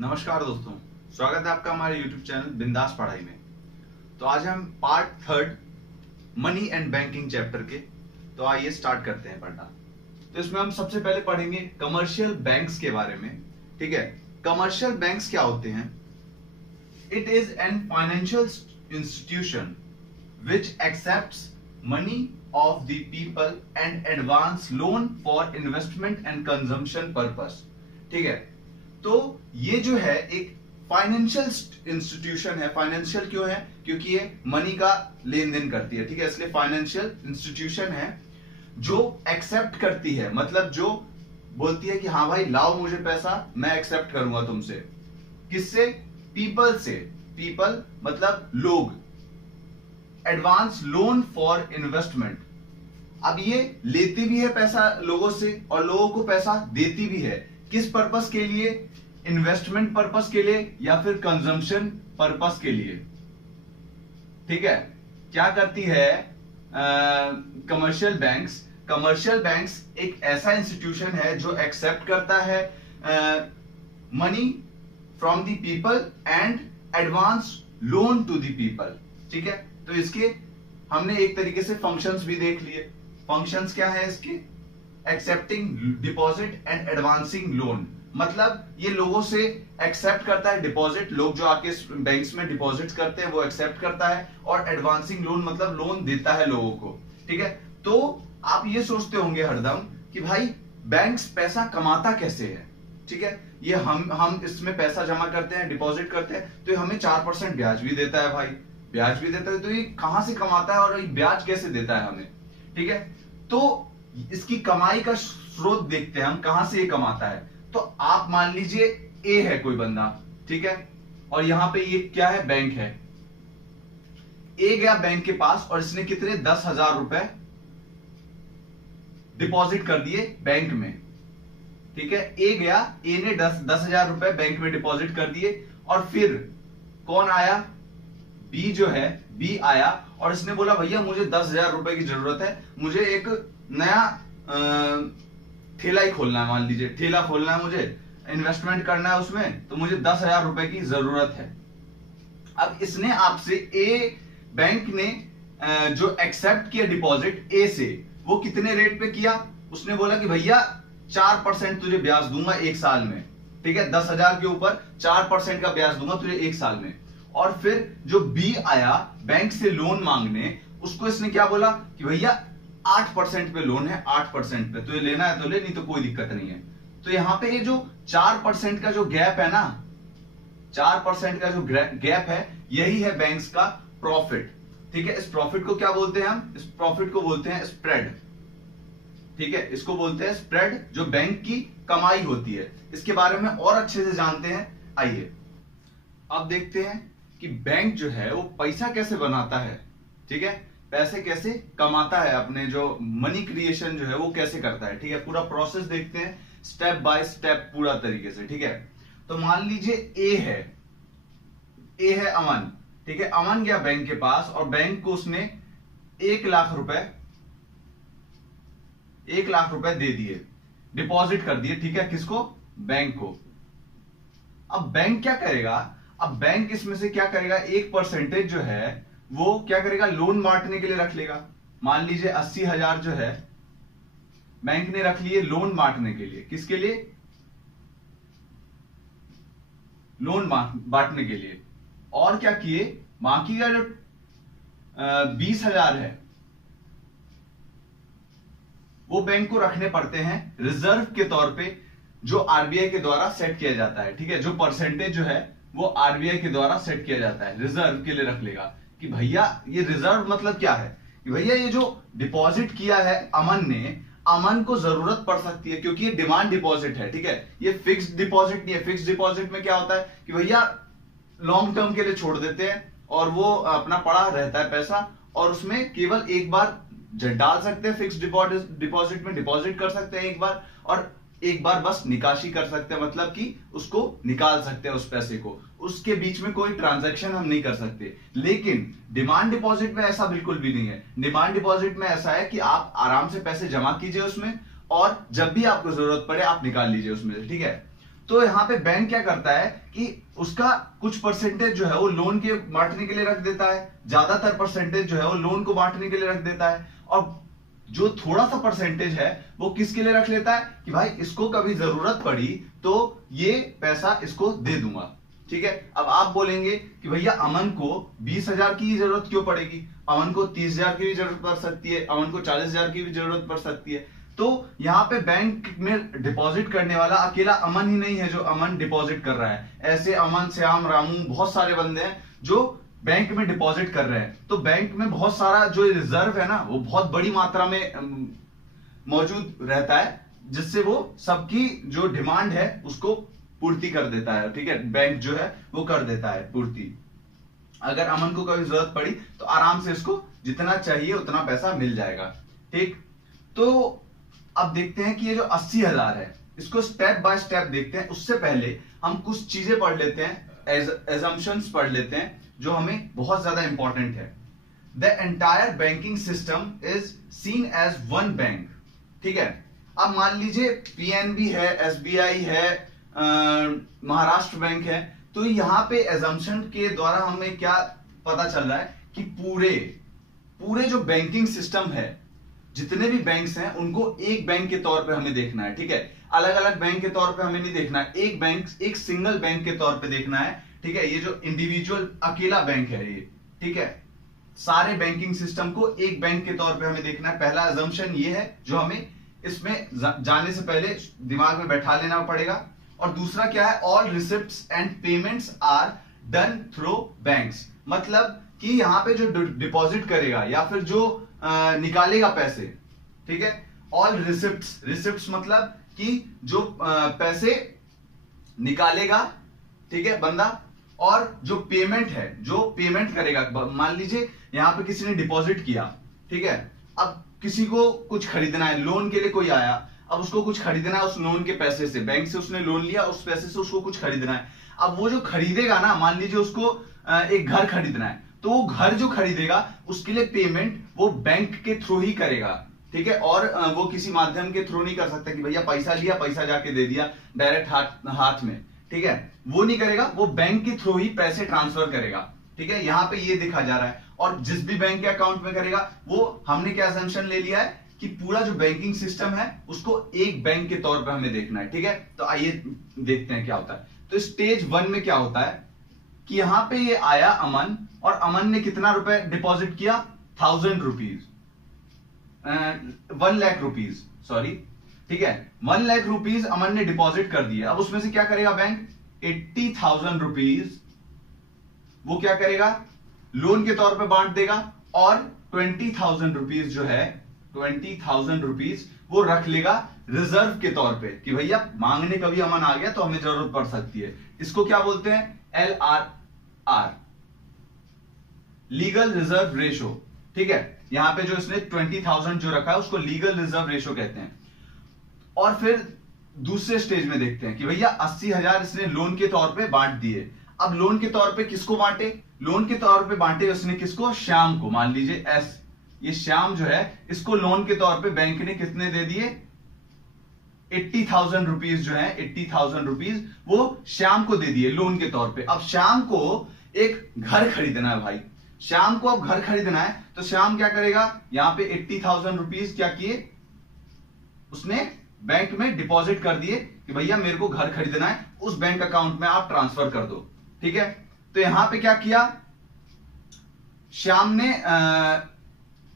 नमस्कार दोस्तों, स्वागत है आपका हमारे YouTube चैनल बिंदास पढ़ाई में। तो आज हम part 3 money and banking chapter के, तो आइए स्टार्ट करते हैं पढ़ना। तो इसमें हम सबसे पहले पढ़ेंगे कमर्शियल बैंक्स के बारे में। ठीक है, कमर्शियल बैंक्स क्या होते हैं? It is an financial institution which accepts money of the people and advance loan for investment and consumption purpose. ठीक है, तो ये जो है एक फाइनेंशियल इंस्टीट्यूशन है। फाइनेंशियल क्यों है? क्योंकि ये मनी का लेन देन करती है। ठीक है, इसलिए फाइनेंशियल इंस्टीट्यूशन है जो एक्सेप्ट करती है, मतलब जो बोलती है कि हाँ भाई लाओ मुझे पैसा, मैं एक्सेप्ट करूंगा तुमसे। किससे? पीपल से। पीपल मतलब लोग। एडवांस लोन फॉर इन्वेस्टमेंट, अब ये लेती भी है पैसा लोगों से और लोगों को पैसा देती भी है। किस पर्पस के लिए? इन्वेस्टमेंट पर्पस के लिए या फिर कंजम्पशन पर्पस के लिए। ठीक है, क्या करती है कमर्शियल बैंक्स? कमर्शियल बैंक्स एक ऐसा इंस्टीट्यूशन है जो एक्सेप्ट करता है money from the people and advance loan to the people. ठीक है, तो इसके हमने एक तरीके से फंक्शंस भी देख लिए। फंक्शंस क्या है इसके? Accepting deposit and advancing loan, मतलब ये लोगों से एक्सेप्ट करता है डिपॉजिट, लोग जो आके बैंक्स में डिपॉजिट करते हैं वो एक्सेप्ट करता है, और एडवांसिंग लोन मतलब लोन देता है लोगों को। ठीक है, तो आप ये सोचते होंगे हरदम कि भाई बैंक्स पैसा कमाता कैसे है। ठीक है, ये हम इसमें पैसा जमा करते हैं, डिपॉजिट करते हैं, तो ये हमें 4% ब्याज भी देता है। भाई ब्याज भी देता है, तो ये कहां से कमाता है और ये ब्याज कैसे देता है हमें? ठीक है, तो इसकी कमाई का स्रोत देखते हैं हम, कहां से ये कमाता है। तो आप मान लीजिए ए है कोई बंदा, ठीक है, और यहां पे ये क्या है? बैंक है। ए गया बैंक के पास और इसने कितने 10,000 रुपए डिपॉजिट कर दिए बैंक में। ठीक है, ए गया, ए ने 10,000 रुपए बैंक में डिपॉजिट कर दिए, और फिर कौन आया? बी जो है, बी आया और इसने बोला भैया मुझे 10,000 रुपए की जरूरत है, मुझे एक नया ठेला ही खोलना है, मान लीजिए ठेला खोलना है, मुझे इन्वेस्टमेंट करना है उसमें, तो मुझे 10,000 रुपए की जरूरत है। अब इसने आपसे, ए बैंक ने जो एक्सेप्ट किया डिपॉजिट ए से, वो कितने रेट पे किया? उसने बोला कि भैया 4% तुझे ब्याज दूंगा एक साल में। ठीक है, 10,000 के ऊपर 4% का ब्याज दूंगा तुझे एक साल में। और फिर जो बी आया बैंक से लोन मांगने, उसको इसने क्या बोला कि भैया 8% पे लोन है, 8% पे तुझे लेना है तो ले, नहीं तो कोई दिक्कत नहीं है। तो यहां पे ये जो 4% का जो गैप है ना, 4% का जो गैप है, यही है बैंक्स का प्रॉफिट। ठीक है, इस प्रॉफिट को क्या बोलते हैं हम? इस प्रॉफिट को बोलते हैं स्प्रेड। ठीक है, इसको बोलते हैं स्प्रेड, जो बैंक की कमाई होती है। इसके बारे में और अच्छे से जानते हैं, आइए अब देखते हैं कि बैंक जो है वो पैसा कैसे बनाता है। ठीक है, पैसे कैसे कमाता है, अपने जो मनी क्रिएशन जो है वो कैसे करता है। ठीक है, पूरा प्रोसेस देखते हैं स्टेप बाय स्टेप, पूरा तरीके से। ठीक है, तो मान लीजिए ए है अमन। ठीक है, अमन गया बैंक के पास और बैंक को उसने 1,00,000 रुपए दे दिए, डिपॉजिट कर दिए। ठीक है, किसको? बैंक को। अब बैंक क्या करेगा? अब बैंक इसमें से क्या करेगा? एक परसेंटेज जो है वो क्या करेगा? लोन बांटने के लिए रख लेगा। मान लीजिए 80,000 जो है बैंक ने रख लिए लोन बांटने के लिए। किसके लिए? लोन बांटने के लिए। और क्या किए? बाकी का जो 20,000 है वो बैंक को रखने पड़ते हैं रिजर्व के तौर पे, जो आरबीआई के द्वारा सेट किया जाता है। ठीक है, जो परसेंटेज जो है वो आरबीआई के द्वारा सेट किया जाता है, रिजर्व के लिए रख लेगा कि भैया ये रिजर्व मतलब क्या है कि भैया ये जो डिपॉजिट किया है अमन ने, अमन को जरूरत पड़ सकती है, क्योंकि ये डिमांड डिपॉजिट है। ठीक है, ये फिक्स्ड डिपॉजिट नहीं है। फिक्स्ड डिपॉजिट में क्या होता है कि भैया लॉन्ग टर्म के लिए छोड़ देते हैं और वो अपना पड़ा रहता है पैसा, और उसमें केवल एक बार डाल सकते हैं फिक्स्ड डिपॉजिट में, डिपॉजिट कर सकते हैं एक बार, और एक बार बस निकासी कर सकते हैं, मतलब कि उसको निकाल सकते हैं उस पैसे को, उसके बीच में कोई ट्रांजैक्शन हम नहीं कर सकते। लेकिन डिमांड डिपॉजिट में ऐसा बिल्कुल भी नहीं है। डिमांड डिपॉजिट में ऐसा है कि आप आराम से पैसे जमा कीजिए उसमें, और जब भी आपको जरूरत पड़े आप निकाल लीजिए उसमें से। ठीक है, तो यहाँ पे बैंक क्या करता है कि उसका कुछ परसेंटेज जो है वो लोन के बांटने के लिए रख देता है, ज्यादातर परसेंटेज जो है वो लोन को बांटने के लिए रख देता है, और जो थोड़ा सा परसेंटेज है वो किसके लिए रख लेता है कि भाई इसको कभी जरूरत पड़ी तो ये पैसा इसको दे दूंगा। ठीक है, अब आप बोलेंगे कि भैया अमन को 20,000 की जरूरत क्यों पड़ेगी, अमन को 30,000 की भी जरूरत पड़ सकती है, अमन को 40,000 की भी जरूरत पड़ सकती है। तो यहाँ पे बैंक में डिपॉजिट करने वाला अकेला अमन ही नहीं है जो अमन डिपॉजिट कर रहा है, ऐसे अमन, श्याम, रामू बहुत सारे बंदे हैं जो बैंक में डिपॉजिट कर रहे हैं। तो बैंक में बहुत सारा जो रिजर्व है ना वो बहुत बड़ी मात्रा में मौजूद रहता है, जिससे वो सबकी जो डिमांड है उसको पूर्ति कर देता है। ठीक है, बैंक जो है वो कर देता है पूर्ति। अगर अमन को कभी जरूरत पड़ी तो आराम से इसको जितना चाहिए उतना पैसा मिल जाएगा। ठीक, तो अब देखते हैं कि ये जो 80,000 है इसको स्टेप बाय स्टेप देखते हैं। उससे पहले हम कुछ चीजें पढ़ लेते हैं, एजम्पशंस पढ़ लेते हैं जो हमें बहुत ज्यादा इंपॉर्टेंट है। The entire banking system is seen as one bank. ठीक है, अब मान लीजिए पीएनबी है, एसबीआई है, महाराष्ट्र बैंक है, तो यहां पे एजम्पशन के द्वारा हमें क्या पता चल रहा है कि पूरे जो बैंकिंग सिस्टम है, जितने भी बैंक्स हैं उनको एक बैंक के तौर पे हमें देखना है। ठीक है, अलग अलग बैंक के तौर पे हमें नहीं देखना है, एक बैंक, एक सिंगल बैंक के तौर पे देखना है। ठीक है, ये जो इंडिविजुअल अकेला बैंक है ये, ठीक है, सारे बैंकिंग सिस्टम को एक बैंक के तौर पे हमें देखना है। पहला अजम्पशन ये है जो हमें इसमें जाने से पहले दिमाग में बैठा लेना पड़ेगा। और दूसरा क्या है, all receipts and payments are done through banks, मतलब कि यहां पे जो डिपॉजिट करेगा या फिर जो निकालेगा पैसे, ठीक है, ऑल रिसिप्ट्स मतलब कि जो पैसे निकालेगा, ठीक है, बंदा, और जो पेमेंट है, जो पेमेंट करेगा, मान लीजिए यहां पे किसी ने डिपॉजिट किया, ठीक है, अब किसी को कुछ खरीदना है, लोन के लिए कोई आया, अब उसको कुछ खरीदना है उस लोन के पैसे से, बैंक से उसने लोन लिया, उस पैसे से उसको कुछ खरीदना है। अब वो जो खरीदेगा ना, मान लीजिए उसको एक घर खरीदना है, तो वो घर जो खरीदेगा उसके लिए पेमेंट वो बैंक के थ्रू ही करेगा। ठीक है, और वो किसी माध्यम के थ्रू नहीं कर सकता कि भैया पैसा लिया, पैसा जाके दे दिया डायरेक्ट हाथ में। ठीक है, वो नहीं करेगा, वो बैंक के थ्रू ही पैसे ट्रांसफर करेगा। ठीक है, यहां पे ये देखा जा रहा है। और जिस भी बैंक के अकाउंट में करेगा वो हमने क्या असम्पशन ले लिया है कि पूरा जो बैंकिंग सिस्टम है उसको एक बैंक के तौर पर हमें देखना है। ठीक है, तो आइए देखते हैं क्या होता है। तो स्टेज 1 में क्या होता है कि यहां पे ये आया अमन, और अमन ने कितना रुपए डिपॉजिट किया, 1,000 रुपीज, 1 लाख रुपीज, सॉरी। ठीक है, 1 लाख रुपीज अमन ने डिपॉजिट कर दिया। अब उसमें से क्या करेगा बैंक, 80,000 रुपीज वो क्या करेगा, लोन के तौर पे बांट देगा, और 20,000 रुपीज जो है, 20,000 रुपीज वो रख लेगा रिजर्व के तौर पे कि भैया मांगने कभी अमन आ गया तो हमें जरूरत पड़ सकती है। इसको क्या बोलते हैं, LRR, लीगल रिजर्व रेशो। ठीक है, यहां पे जो इसने 20,000 जो रखा है उसको लीगल रिजर्व रेशो कहते हैं। और फिर दूसरे स्टेज में देखते हैं कि भैया 80,000 इसने लोन के तौर पे बांट दिए। अब लोन के तौर पे किसको बांटे, लोन के तौर पे बांटे उसने किसको, श्याम को। मान लीजिए एस, ये श्याम जो है इसको लोन के तौर पे बैंक ने कितने दे दिए, 80,000 रुपीज जो है, 80,000 रुपीज वो श्याम को दे दिए लोन के तौर पे। अब श्याम को एक घर खरीदना है भाई, श्याम को अब घर खरीदना है, तो श्याम क्या करेगा, यहां पे 80,000 रुपीज क्या किए, उसने बैंक में डिपॉजिट कर दिए कि भैया मेरे को घर खरीदना है, उस बैंक अकाउंट में आप ट्रांसफर कर दो। ठीक है, तो यहां पे क्या किया, श्याम ने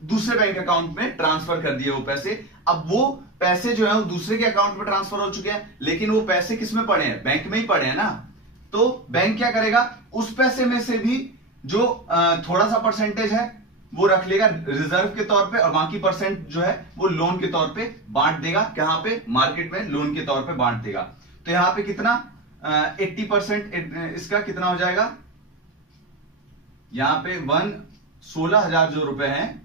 दूसरे बैंक अकाउंट में ट्रांसफर कर दिए वो पैसे। अब वो पैसे जो है वो दूसरे के अकाउंट में ट्रांसफर हो चुके हैं, लेकिन वो पैसे किस में पड़े हैं, बैंक में ही पड़े हैं ना। तो बैंक क्या करेगा, उस पैसे में से भी जो थोड़ा सा परसेंटेज है वो रख लेगा रिजर्व के तौर पे, और बाकी परसेंट जो है वो लोन के तौर पे बांट देगा। कहां पे, मार्केट में लोन के तौर पे बांट देगा। तो यहां पे कितना, 80% इसका कितना हो जाएगा, यहां पे 16,000 जो रुपए हैं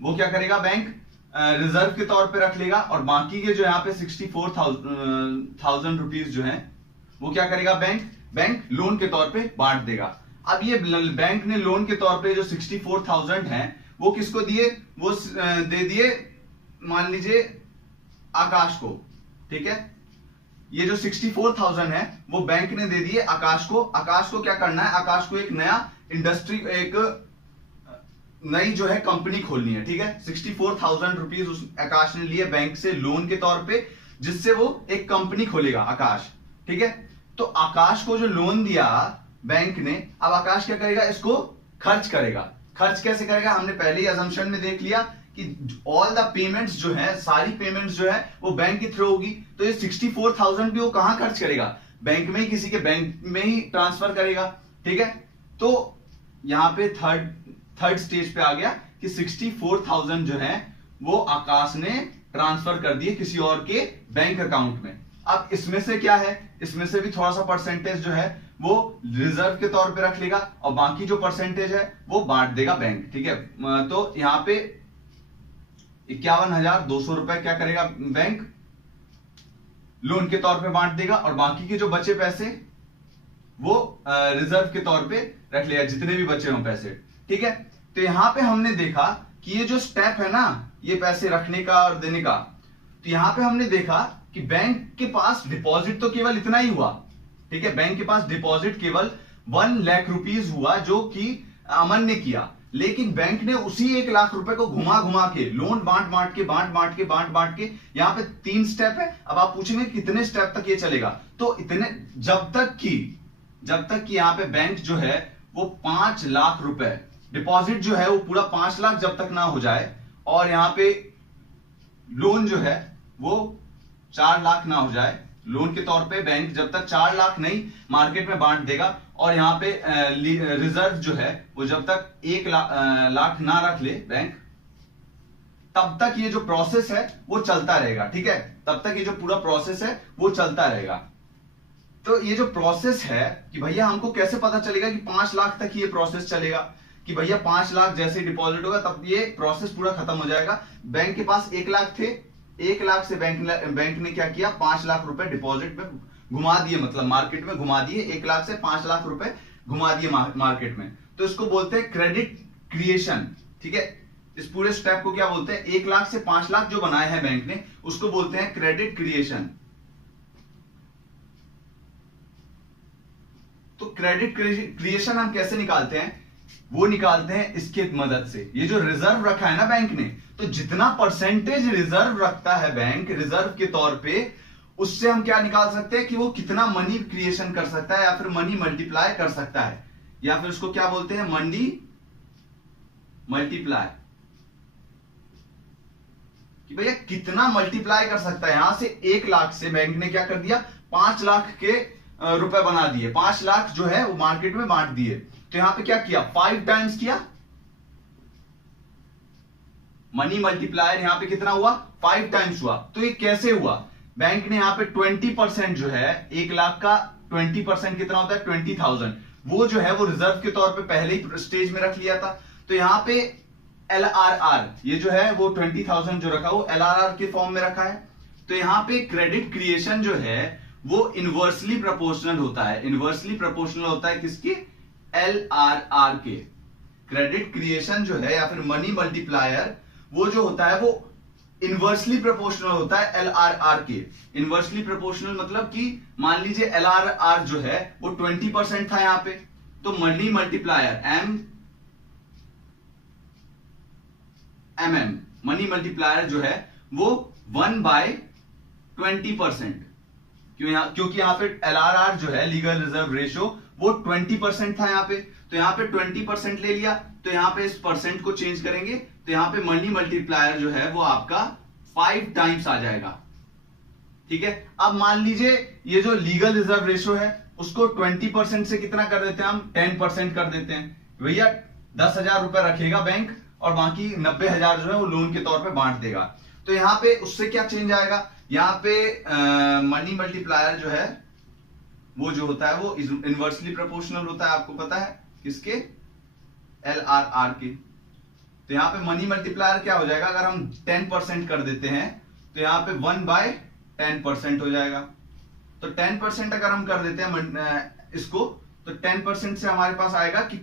वो क्या करेगा, बैंक रिजर्व के तौर पे रख लेगा, और बाकी के जो यहां पे 64,000 रुपीज जो हैं वो क्या करेगा, बैंक लोन के तौर पे बांट देगा। अब ये बैंक ने लोन के तौर पे जो 64,000 हैं वो किसको दिए, वो दे दिए मान लीजिए आकाश को। ठीक है, ये जो 64,000 है वो बैंक ने दे दिए आकाश को। आकाश को क्या करना है, आकाश को एक नया इंडस्ट्री, एक नई जो है कंपनी खोलनी है, ठीक है। 64,000 रुपीज उस आकाश ने लिए बैंक से लोन के तौर पे, जिससे वो एक कंपनी खोलेगा आकाश, ठीक है। तो आकाश को जो लोन दिया बैंक ने, अब आकाश क्या करेगा, इसको खर्च करेगा। खर्च कैसे करेगा, हमने पहले ही अजम्पशन में देख लिया कि ऑल द पेमेंट्स जो है, सारी पेमेंट्स जो है वो बैंक के थ्रू होगी। तो ये 64,000 भी वो कहां खर्च करेगा, बैंक में ही, किसी के बैंक में ही ट्रांसफर करेगा, ठीक है। तो यहां पे थर्ड स्टेज पे आ गया कि 64,000 जो है वो आकाश ने ट्रांसफर कर दिए किसी और के बैंक अकाउंट में। अब इसमें से क्या है, इसमें से भी थोड़ा सा परसेंटेज जो है वो रिजर्व के तौर पे रख लेगा और बाकी जो परसेंटेज है वो बांट देगा बैंक, ठीक है। तो यहां पे 51,200 रुपए क्या करेगा बैंक, लोन के तौर पे बांट देगा और बाकी के जो बचे पैसे वो रिजर्व के तौर पे रख लेगा, जितने भी बचे हों पैसे, ठीक है। तो यहां पे हमने देखा कि ये जो स्टेप है ना, ये पैसे रखने का और देने का, तो यहां पे हमने देखा कि बैंक के पास डिपॉजिट तो केवल इतना ही हुआ, ठीक है। बैंक के पास डिपॉजिट केवल 1 लाख रुपीज हुआ जो कि अमन ने किया, लेकिन बैंक ने उसी 1 लाख रुपए को घुमा घुमा के, लोन बांट बांट के यहां पे 3 स्टेप है। अब आप पूछेंगे कितने स्टेप तक ये चलेगा, तो इतने, जब तक कि यहां पे बैंक जो है वो 5 लाख रुपए डिपॉजिट जो है वो पूरा 5 लाख जब तक ना हो जाए, और यहां पे लोन जो है वो 4 लाख ना हो जाए, लोन के तौर पे बैंक जब तक 4 लाख नहीं मार्केट में बांट देगा, और यहां पे रिजर्व जो है वो जब तक 1 लाख ना रख ले बैंक, तब तक ये जो प्रोसेस है वो चलता रहेगा, ठीक है। तब तक ये जो पूरा प्रोसेस है वो चलता रहेगा। तो ये जो प्रोसेस है कि भैया हमको कैसे पता चलेगा कि 5 लाख तक ये प्रोसेस चलेगा, कि भैया 5 लाख जैसे डिपॉजिट होगा तब ये प्रोसेस पूरा खत्म हो जाएगा। बैंक के पास 1 लाख थे, 1 लाख से बैंक ने क्या किया, 5 लाख रुपए डिपॉजिट में घुमा दिए, मतलब मार्केट में घुमा दिए, 1 लाख से 5 लाख रुपए घुमा दिए मार्केट में। तो इसको बोलते हैं क्रेडिट क्रिएशन, ठीक है। इस पूरे स्टेप को क्या बोलते हैं, 1 लाख से 5 लाख जो बनाए हैं बैंक ने, उसको बोलते हैं क्रेडिट क्रिएशन। तो क्रेडिट क्रिएशन हम कैसे निकालते हैं, वो निकालते हैं इसके मदद से। ये जो रिजर्व रखा है ना बैंक ने, तो जितना परसेंटेज रिजर्व रखता है बैंक रिजर्व के तौर पे, उससे हम क्या निकाल सकते हैं कि वो कितना मनी क्रिएशन कर सकता है, या फिर मनी मल्टीप्लाई कर सकता है, या फिर उसको क्या बोलते हैं, मनी मल्टीप्लाई, कि भैया कितना मल्टीप्लाई कर सकता है। यहां से 1 लाख से बैंक ने क्या कर दिया, 5 लाख के रुपए बना दिए, 5 लाख जो है वो मार्केट में बांट दिए। तो यहां पे क्या किया, 5 टाइम्स किया, मनी मल्टीप्लायर यहां पे कितना हुआ, 5 टाइम्स हुआ। तो ये कैसे हुआ, बैंक ने यहां पे 20% जो है, 1 लाख का 20% कितना होता है, 20,000, वो जो है वो रिजर्व के तौर पे पहले ही स्टेज में रख लिया था। तो यहां पे LRR, ये जो है वो 20,000 जो रखा वो LRR के फॉर्म में रखा है। तो यहां पे क्रेडिट क्रिएशन जो है वो इनवर्सली प्रोपोर्शनल होता है, इनवर्सली प्रोपोर्शनल होता है किसके, LRR के। क्रेडिट क्रिएशन जो है या फिर मनी मल्टीप्लायर वो जो होता है वो इनवर्सली प्रोपोर्शनल होता है LRR के। इनवर्सली प्रोपोर्शनल मतलब कि मान लीजिए LRR जो है वो 20% था यहां पे, तो money multiplier MM money multiplier जो है वो 1/20%, क्योंकि यहां पे LRR जो है लीगल रिजर्व रेशियो वो 20% था यहां पे, तो यहां पे 20% ले लिया, तो यहां पे इस परसेंट को चेंज करेंगे, तो यहां पे मनी मल्टीप्लायर जो है वो आपका 5 टाइम्स आ जाएगा, ठीक है। अब मान लीजिए ये जो लीगल रिजर्व रेशियो है उसको 20% से कितना कर देते हैं हम, 10% कर देते हैं। भैया 10,000 रुपए रखेगा बैंक और बाकी 90,000 जो है वो लोन के तौर पे बांट देगा। तो यहां पे उससे क्या चेंज आएगा, यहां पे मनी मल्टीप्लायर जो है वो जो होता है वो इनवर्सली प्रोपोर्शनल होता है, आपको पता है किसके, LRR के। तो यहां पे मनी मल्टीप्लायर क्या हो जाएगा, अगर हम 10% कर देते हैं तो यहां पे 1/10% हो जाएगा। तो 10% अगर हम कर देते हैं इसको, तो 10% से हमारे पास आएगा कि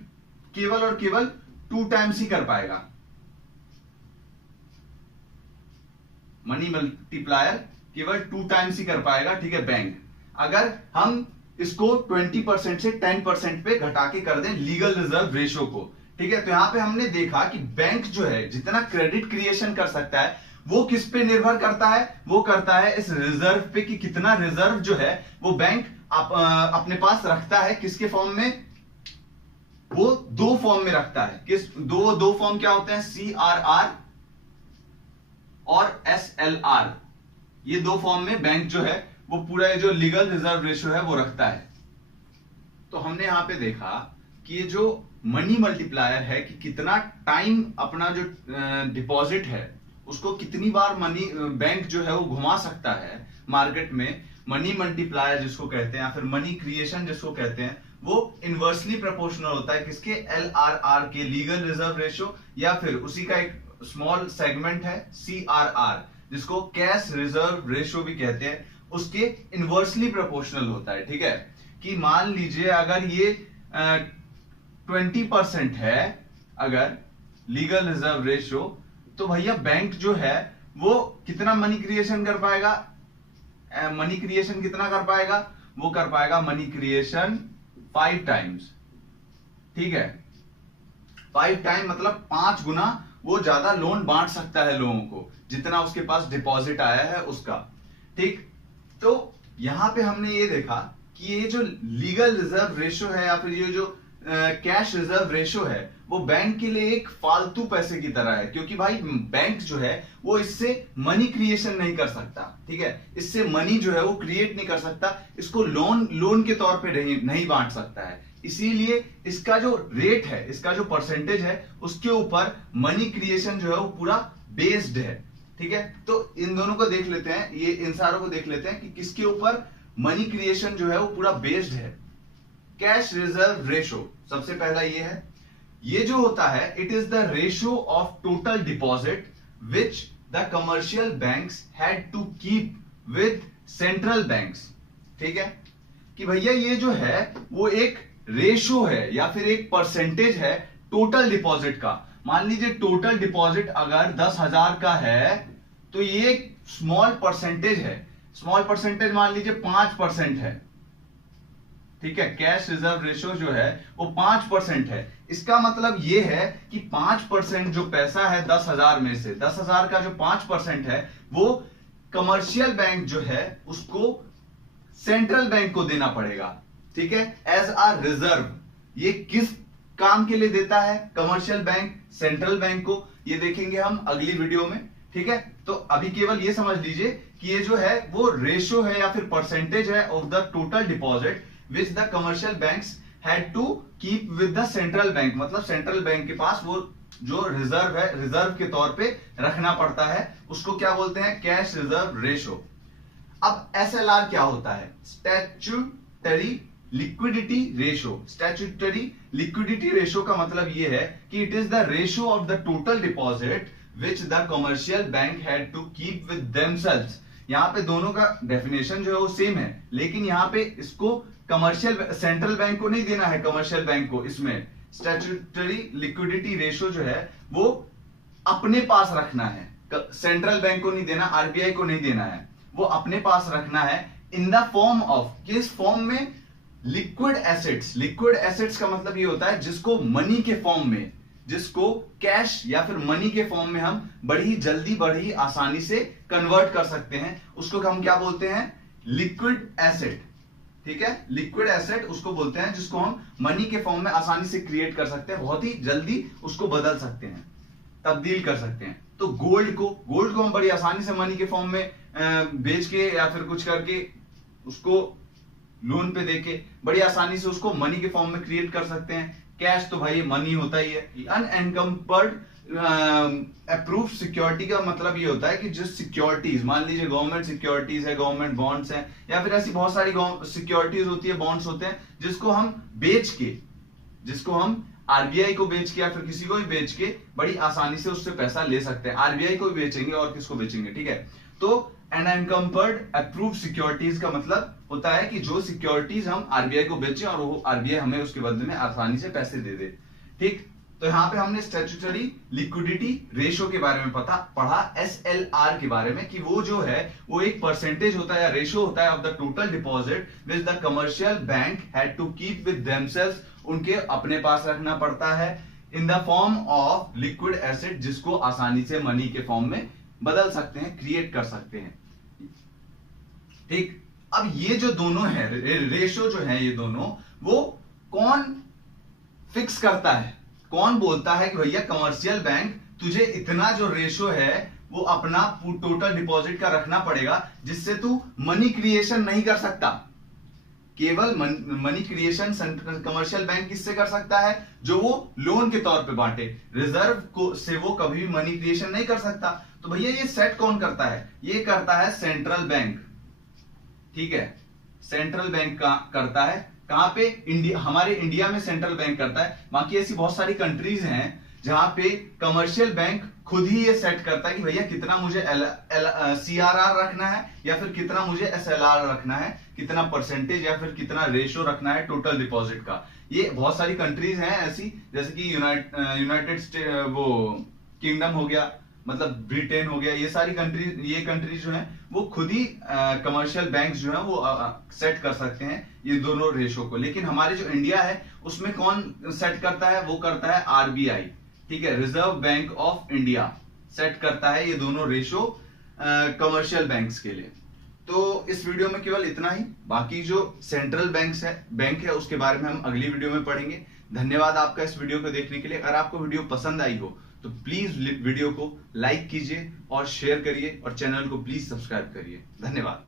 केवल और केवल 2 टाइम्स ही कर पाएगा, मनी मल्टीप्लायर केवल 2 टाइम्स ही कर पाएगा, ठीक है, बैंक। अगर हम इसको 20% से 10% पे घटा के कर दें लीगल रिजर्व रेशो को, ठीक है, तो यहां पे हमने देखा कि बैंक जो है जितना क्रेडिट क्रिएशन कर सकता है वो किस पे निर्भर करता है, वो करता है इस रिजर्व पे कि कितना रिजर्व जो है वो बैंक अपने पास रखता है, किसके फॉर्म में, वो 2 फॉर्म में रखता है। किस दो फॉर्म क्या होते हैं, CRR और SLR, ये 2 फॉर्म में बैंक जो है वो पूरा जो लीगल रिजर्व रेशो है वो रखता है। तो हमने यहां पे देखा कि ये जो मनी मल्टीप्लायर है कि कितना टाइम अपना जो डिपॉजिट है उसको कितनी बार मनी बैंक जो है वो घुमा सकता है मार्केट में, मनी मल्टीप्लायर जिसको कहते हैं या फिर मनी क्रिएशन जिसको कहते हैं, वो इनवर्सली प्रोपोर्शनल होता है किसके, LRR के, लीगल रिजर्व रेशो, या फिर उसी का एक स्मॉल सेगमेंट है CRR जिसको कैश रिजर्व रेशो भी कहते हैं, उसके इनवर्सली प्रोपोर्शनल होता है। ठीक है, कि मान लीजिए अगर ये 20% है अगर लीगल रिजर्व रेशो, तो भैया बैंक जो है वो कितना मनी क्रिएशन कर पाएगा, मनी क्रिएशन कितना कर पाएगा, वो कर पाएगा मनी क्रिएशन 5 टाइम्स। ठीक है, 5 टाइम मतलब 5 गुना वो ज्यादा लोन बांट सकता है लोगों को जितना उसके पास डिपॉजिट आया है उसका। ठीक, तो यहां पे हमने ये देखा कि ये जो लीगल रिजर्व रेशो है या फिर ये जो कैश रिजर्व रेशो है वो बैंक के लिए एक फालतू पैसे की तरह है, क्योंकि भाई बैंक जो है वो इससे मनी क्रिएशन नहीं कर सकता। ठीक है, इससे मनी जो है वो क्रिएट नहीं कर सकता, इसको लोन के तौर पे नहीं बांट सकता है, इसीलिए इसका जो रेट है, इसका जो परसेंटेज है उसके ऊपर मनी क्रिएशन जो है वो पूरा बेस्ड है। ठीक है, तो इन दोनों को देख लेते हैं, ये इन सारों को देख लेते हैं कि किसके ऊपर मनी क्रिएशन जो है वो पूरा बेस्ड है। कैश रिजर्व रेशो सबसे पहला ये है, ये जो होता है it is the ratio of total deposit which the commercial banks had to keep with central banks. ठीक है, कि भैया ये जो है वो एक रेशो है या फिर एक परसेंटेज है टोटल डिपॉजिट का। मान लीजिए टोटल डिपॉजिट अगर 10,000 का है तो ये एक स्मॉल परसेंटेज है, स्मॉल परसेंटेज मान लीजिए 5% है। ठीक है, कैश रिजर्व रेशो जो है वो 5% है। इसका मतलब ये है कि 5% जो पैसा है 10,000 में से, 10,000 का जो 5% है वो कमर्शियल बैंक जो है उसको सेंट्रल बैंक को देना पड़ेगा। ठीक है, एज आ रिजर्व। ये किस काम के लिए देता है कमर्शियल बैंक सेंट्रल बैंक को, ये देखेंगे हम अगली वीडियो में। ठीक है, तो अभी केवल ये समझ लीजिए कि ये जो है वो रेशो है या फिर परसेंटेज है of the total deposit which the commercial banks had to keep with the central bank, मतलब सेंट्रल बैंक के पास वो जो रिजर्व है, रिजर्व के तौर पे रखना पड़ता है, उसको क्या बोलते हैं, कैश रिजर्व रेशो। अब SLR क्या होता है, statutory liquidity ratio. Statutory liquidity ratio का मतलब यह है कि it is the ratio of the total deposit which the commercial bank had to keep with themselves. यहां पे दोनों का डेफिनेशन जो है वो सेम है, लेकिन यहां पे इसको कमर्शियल सेंट्रल बैंक को नहीं देना है, कमर्शियल बैंक को इसमें स्टैट्यूटरी लिक्विडिटी रेशो जो है वो अपने पास रखना है, सेंट्रल बैंक को नहीं देना, RBI को नहीं देना है, वो अपने पास रखना है इन द फॉर्म ऑफ, किस फॉर्म में, लिक्विड एसेट्स। लिक्विड एसेट्स का मतलब ये होता है जिसको मनी के फॉर्म में, जिसको कैश या फिर मनी के फॉर्म में हम बड़ी जल्दी बड़ी आसानी से कन्वर्ट कर सकते हैं, उसको हम क्या बोलते हैं, लिक्विड एसेट। ठीक है, लिक्विड एसेट उसको बोलते हैं जिसको हम मनी के फॉर्म में आसानी से क्रिएट कर सकते हैं, बहुत ही जल्दी उसको बदल सकते हैं, तब्दील कर सकते हैं। तो गोल्ड को हम बड़ी आसानी से मनी के फॉर्म में बेच के या फिर कुछ करके उसको लोन पे देके बड़ी आसानी से उसको मनी के फॉर्म में क्रिएट कर सकते हैं। कैश तो भाई मनी होता ही है। अनएनकम्पर्ड अप्रूव्ड सिक्योरिटी का मतलब ये होता है कि जिस सिक्योरिटीज, मान लीजिए गवर्नमेंट सिक्योरिटीज है, गवर्नमेंट बॉन्ड्स हैं, या फिर ऐसी बहुत सारी सिक्योरिटीज होती है, बॉन्ड्स होते हैं, जिसको हम बेच के, जिसको हम RBI को बेच के या फिर किसी को भी बेच के बड़ी आसानी से उससे पैसा ले सकते हैं। RBI को भी बेचेंगे और किसको बेचेंगे। ठीक है, तो अनएनकम्पर्ड अप्रूव्ड सिक्योरिटीज का मतलब होता है कि जो सिक्योरिटीज हम RBI को बेचें और वो RBI हमें उसके बदले में आसानी से पैसे दे दे। ठीक, तो यहां पे हमने स्टैट्यूटरी लिक्विडिटी रेशो के बारे में पढ़ा, SLR के बारे में, कि वो जो है वो एक परसेंटेज होता है या रेशो होता है of the total deposit which the commercial bank had to keep with themselves, उनके अपने पास रखना पड़ता है, in the form of liquid asset, जिसको आसानी से मनी के फॉर्म में बदल सकते हैं, क्रिएट कर सकते हैं। ठीक, अब ये जो दोनों है रेशो जो है, ये दोनों वो कौन फिक्स करता है, कौन बोलता है कि भैया कमर्शियल बैंक तुझे इतना जो रेशो है वो अपना टोटल डिपॉजिट का रखना पड़ेगा, जिससे तू मनी क्रिएशन नहीं कर सकता। केवल मनी क्रिएशन कमर्शियल बैंक किससे कर सकता है, जो वो लोन के तौर पे बांटे, रिजर्व को से वो कभी भी मनी क्रिएशन नहीं कर सकता। तो भैया ये सेट कौन करता है, ये करता है सेंट्रल बैंक। ठीक है, सेंट्रल बैंक का करता है, कहां पे, इंडिया, हमारे इंडिया में सेंट्रल बैंक करता है। बाकी ऐसी बहुत सारी कंट्रीज हैं जहां पे कमर्शियल बैंक खुद ही ये सेट करता है कि भैया कितना मुझे CRR रखना है या फिर कितना मुझे SLR रखना है, कितना परसेंटेज या फिर कितना रेशो रखना है टोटल डिपॉजिट का। ये बहुत सारी कंट्रीज हैं ऐसी, जैसे कि यूनाइटेड स्टेट, वो किंगडम हो गया, मतलब ब्रिटेन हो गया, ये सारी कंट्रीज जो हैं वो खुद ही कमर्शियल बैंक्स जो हैं वो सेट कर सकते हैं ये दोनों रेशो को। लेकिन हमारे जो इंडिया है उसमें कौन सेट करता है, वो करता है RBI। ठीक है, reserve bank of India set करता है ये दोनों रेशो कमर्शियल बैंक्स के लिए। तो इस वीडियो में केवल इतना ही, बाकी जो सेंट्रल बैंक है उसके बारे में हम अगली वीडियो में पढ़ेंगे। धन्यवाद आपका इस वीडियो को देखने के लिए। अगर आपको वीडियो पसंद आई हो तो प्लीज वीडियो को लाइक कीजिए और शेयर करिए और चैनल को प्लीज सब्सक्राइब करिए। धन्यवाद।